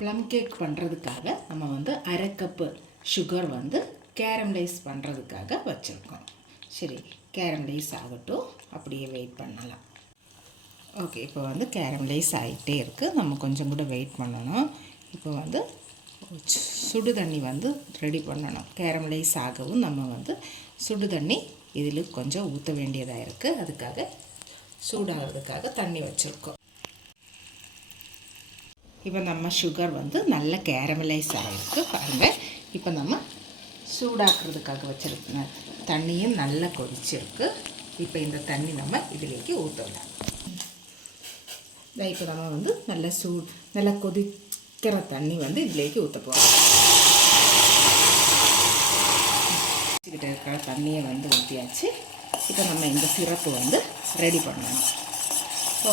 Plum cake பண்ணுறதுக்காக நம்ம வந்து அரை கப்பு சுகர் வந்து கேரமலைஸ் பண்ணுறதுக்காக வச்சுருக்கோம். சரி, கேரமலைஸ் ஆகட்டும், அப்படியே வெயிட் பண்ணலாம். ஓகே, இப்போ வந்து கேரமலைஸ் ஆகிட்டே இருக்குது. நம்ம கொஞ்சம் கூட வெயிட் பண்ணணும். இப்போ வந்து சுடு தண்ணி வந்து ரெடி பண்ணணும். கேரமலைஸ் ஆகவும் நம்ம வந்து சுடு தண்ணி இதில் கொஞ்சம் ஊற்ற வேண்டியதாக இருக்குது. அதுக்காக சூடாகிறதுக்காக தண்ணி வச்சுருக்கோம். இப்போ நம்ம சுகர் வந்து நல்லா கேரமலைஸ் ஆகிருக்கு பாருங்கள். இப்போ நம்ம சூடாக்குறதுக்காக வச்சுருக்க தண்ணியும் நல்லா கொதிச்சிருக்கு. இப்போ இந்த தண்ணி நம்ம இதிலேக்கு ஊற்றலாம். இப்போ நம்ம வந்து நல்லா கொதிக்கிற தண்ணி வந்து இதிலேக்கு ஊற்ற போகிறோம். வச்சுக்கிட்டு இருக்கிற தண்ணியை வந்து ஊற்றியாச்சு. இப்போ நம்ம இந்த சிரப்பு வந்து ரெடி பண்ணணும்.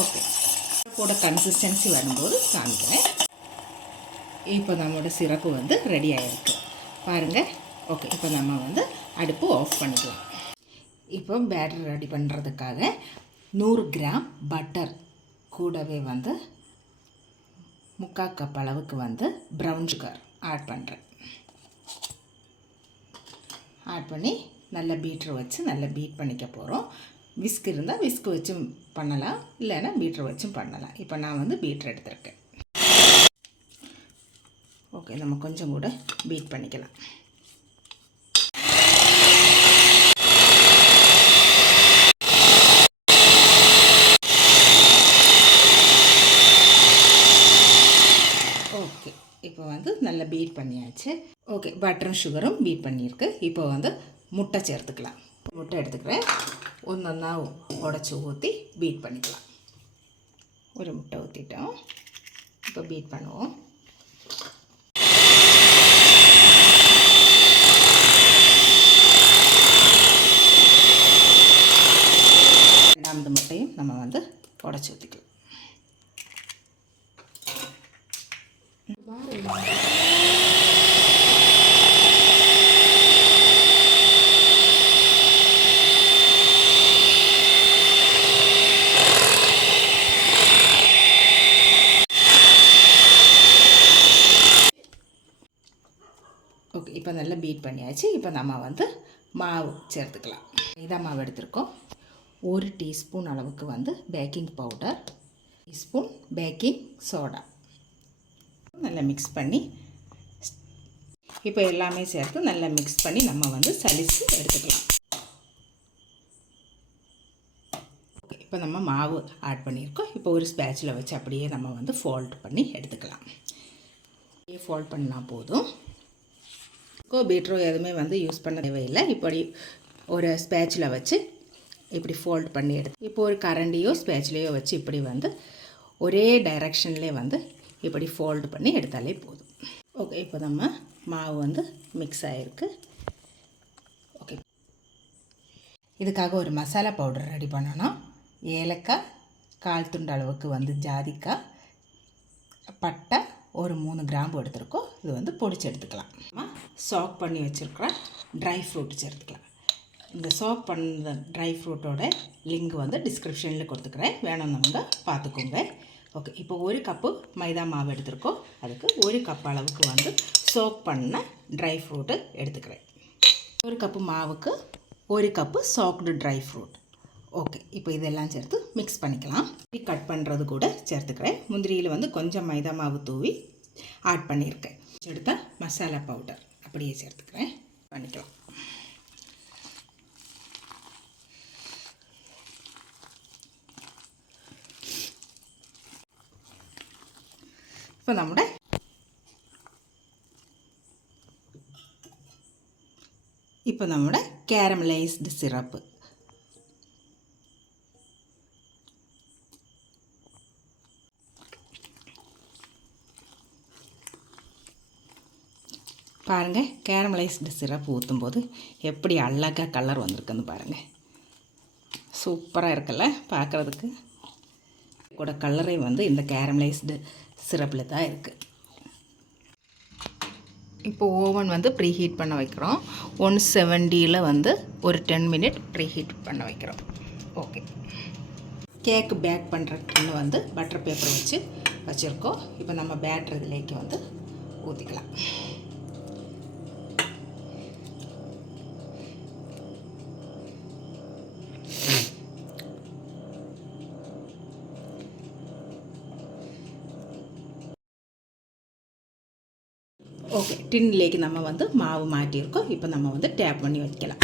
ஓகே, கூட கன்சிஸ்டன்சி வரும்போது காமிக்கிறேன். இப்போ நம்மளோட சிரப்பு வந்து ரெடி ஆகிருக்கு பாருங்கள். ஓகே, இப்போ நம்ம வந்து அடுப்பு ஆஃப் பண்ணிக்கலாம். இப்போ பேட்டர் ரெடி பண்ணுறதுக்காக 100 கிராம் பட்டர் கூடவே வந்து 3/4 கப் அளவுக்கு வந்து ப்ரௌன் சுகர் ஆட் பண்ணுறேன். ஆட் பண்ணி நல்லா பீட்டர் வச்சு நல்லா பீட் பண்ணிக்க போகிறோம். விஸ்க் இருந்தால் விஸ்க் வச்சும் பண்ணலாம், இல்லைன்னா பீட்டர் வச்சும் பண்ணலாம். இப்போ நான் வந்து பீட்டர் எடுத்துருக்கேன். ஓகே, நம்ம கொஞ்சம் கூட பீட் பண்ணிக்கலாம். ஓகே, இப்போ வந்து நல்லா பீட் பண்ணியாச்சு. ஓகே, பட்டரும் சுகரும் பீட் பண்ணியிருக்கு. இப்போ வந்து முட்டை சேர்த்துக்கலாம். முட்டை எடுத்துக்கிறேன். ஒன்றா உடச்சி ஊற்றி பீட் பண்ணிக்கலாம். ஒரு முட்டை ஊற்றிட்டோம். இப்போ பீட் பண்ணுவோம். ரெண்டாவது முட்டையும் நம்ம வந்து உடச்சி ஊற்றிக்கலாம். ஓகே, இப்போ நல்லா பீட் பண்ணியாச்சு. இப்போ நம்ம வந்து மாவு சேர்த்துக்கலாம். மைதா மாவு எடுத்துருக்கோம். 1 டீஸ்பூன் அளவுக்கு வந்து baking powder, teaspoon baking soda நல்லா மிக்ஸ் பண்ணி, இப்போ எல்லாமே சேர்த்து நல்லா மிக்ஸ் பண்ணி நம்ம வந்து சலிச்சு எடுத்துக்கலாம். ஓகே, இப்போ நம்ம மாவு ஆட் பண்ணியிருக்கோம். இப்போ ஒரு ஸ்பேட்சில் வச்சு அப்படியே நம்ம வந்து ஃபோல்ட் பண்ணி எடுத்துக்கலாம். அப்படியே ஃபோல்ட் பண்ணால் போதும். பீட்ரோ எதுவுமே வந்து யூஸ் பண்ண தேவையில்லை. இப்படி ஒரு ஸ்பேட்சில் வச்சு இப்படி ஃபோல்ட் பண்ணி எடுத்து, இப்போ ஒரு கரண்டியோ ஸ்பேட்சிலையோ வச்சு இப்படி வந்து ஒரே டைரெக்ஷன்லேயே வந்து இப்படி ஃபோல்டு பண்ணி எடுத்தாலே போதும். ஓகே, இப்போ நம்ம மாவு வந்து மிக்ஸ் ஆகிருக்கு. ஓகே, இதுக்காக ஒரு மசாலா பவுடர் ரெடி பண்ணணும். ஏலக்காய் 1/4 துண்டு அளவுக்கு வந்து ஜாதிக்காய், பட்டை ஒரு 3 கிராம்பு எடுத்துருக்கோம். இது வந்து பொடிச்சு எடுத்துக்கலாம். சாக் பண்ணி வச்சுருக்கிற ட்ரை ஃப்ரூட் சேர்த்துக்கலாம். இந்த சாக் பண்ண ட்ரை ஃப்ரூட்டோட லிங்க் வந்து டிஸ்கிரிப்ஷனில் கொடுத்துக்கிறேன், வேணும்னவங்க பார்த்துக்கோங்க. ஓகே, இப்போ 1 கப்பு மைதா மாவு எடுத்துருக்கோம். அதுக்கு 1 கப் அளவுக்கு வந்து சோக் பண்ண ட்ரை ஃப்ரூட்டு எடுத்துக்கிறேன். 1 கப்பு மாவுக்கு 1 கப்பு சாக்டு ட்ரை ஃப்ரூட். ஓகே, இப்போ இதெல்லாம் சேர்த்து மிக்ஸ் பண்ணிக்கலாம். கட் பண்ணுறது கூட சேர்த்துக்கிறேன். முந்திரியில் வந்து கொஞ்சம் மைதா மாவு தூவி ஆட் பண்ணியிருக்கேன். எடுத்த மசாலா பவுடர் அப்படியே சேர்த்துக்கிறேன். பண்ணிக்கலாம். இப்போ நம்முடைய கேரமலைஸ்டு சிரப்பு பாருங்கள். கேரமலைஸ்டு சிரப்பு ஊற்றும்போது எப்படி அழகாக கலர் வந்திருக்குன்னு பாருங்கள். சூப்பராக இருக்குல்ல பார்க்குறதுக்கு. கூட கலரே வந்து இந்த கேரமலைஸ்டு சிரப்பில் தான் இருக்குது. இப்போ ஓவன் வந்து ப்ரீ ஹீட் பண்ண வைக்கிறோம். 170 வந்து ஒரு 10 மினிட் ப்ரீ ஹீட் பண்ண வைக்கிறோம். ஓகே, கேக்கு பேக் பண்ணுறதுக்குன்னு வந்து பட்டர் பேப்பர் வச்சு வச்சுருக்கோம். இப்போ நம்ம பேட்டர் இதிலேக்கு வந்து ஊற்றிக்கலாம். ஓகே, டின்லேக்கு நம்ம வந்து மாவு மாட்டியிருக்கோம். இப்போ நம்ம வந்து டேப் பண்ணி வைக்கலாம்.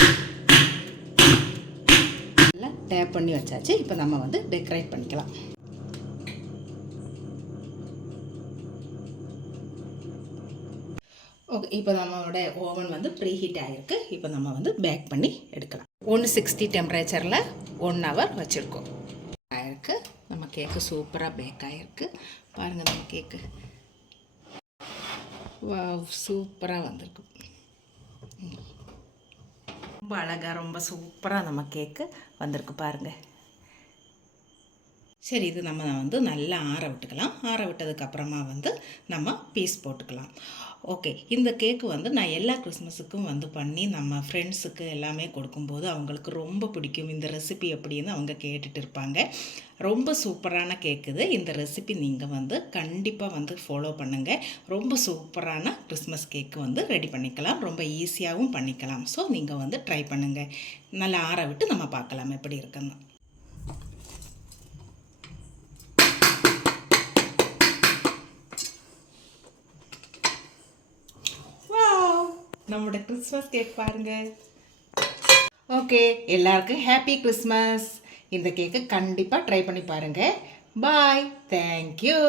நல்லா டேப் பண்ணி வச்சாச்சு. இப்போ நம்ம வந்து டெக்கரேட் பண்ணிக்கலாம். ஓகே, இப்போ நம்மளோட ஓவன் வந்து ப்ரீ ஹீட் ஆகிருக்கு. இப்போ நம்ம வந்து பேக் பண்ணி எடுக்கலாம். 160 டெம்பரேச்சரில் 1 hour வச்சுருக்கோம். ஆகிருக்கு. நம்ம கேக்கு சூப்பராக பேக் ஆகிருக்கு. பாருங்கள், நம்ம கேக்கு சூப்பராக வந்திருக்கு. ரொம்ப அழகாக ரொம்ப சூப்பராக நம்ம கேக்கு வந்திருக்கு பாருங்கள். சரி, இது நம்ம வந்து நல்லா ஆற விட்டுக்கலாம். ஆற விட்டதுக்கப்புறமா வந்து நம்ம பீஸ் போட்டுக்கலாம். ஓகே, இந்த கேக்கு வந்து நான் எல்லா கிறிஸ்மஸுக்கும் வந்து பண்ணி நம்ம ஃப்ரெண்ட்ஸுக்கு எல்லாமே கொடுக்கும்போது அவங்களுக்கு ரொம்ப பிடிக்கும். இந்த ரெசிபி எப்படின்னு அவங்க கேட்டுட்டு இருப்பாங்க. ரொம்ப சூப்பரான கேக்கு இது. இந்த ரெசிபி நீங்கள் வந்து கண்டிப்பாக வந்து ஃபாலோ பண்ணுங்கள். ரொம்ப சூப்பரான கிறிஸ்மஸ் கேக்கு வந்து ரெடி பண்ணிக்கலாம். ரொம்ப ஈஸியாகவும் பண்ணிக்கலாம். ஸோ நீங்கள் வந்து ட்ரை பண்ணுங்கள். நல்லா ஆற விட்டு நம்ம பார்க்கலாம் எப்படி இருக்குன்னு. நம்மளோட கிறிஸ்மஸ் கேக் பாருங்கள். ஓகே, எல்லாருக்கும் ஹாப்பி கிறிஸ்மஸ். இந்த கேக்கை கண்டிப்பாக ட்ரை பண்ணி பாருங்கள். பாய், தேங்க்யூ.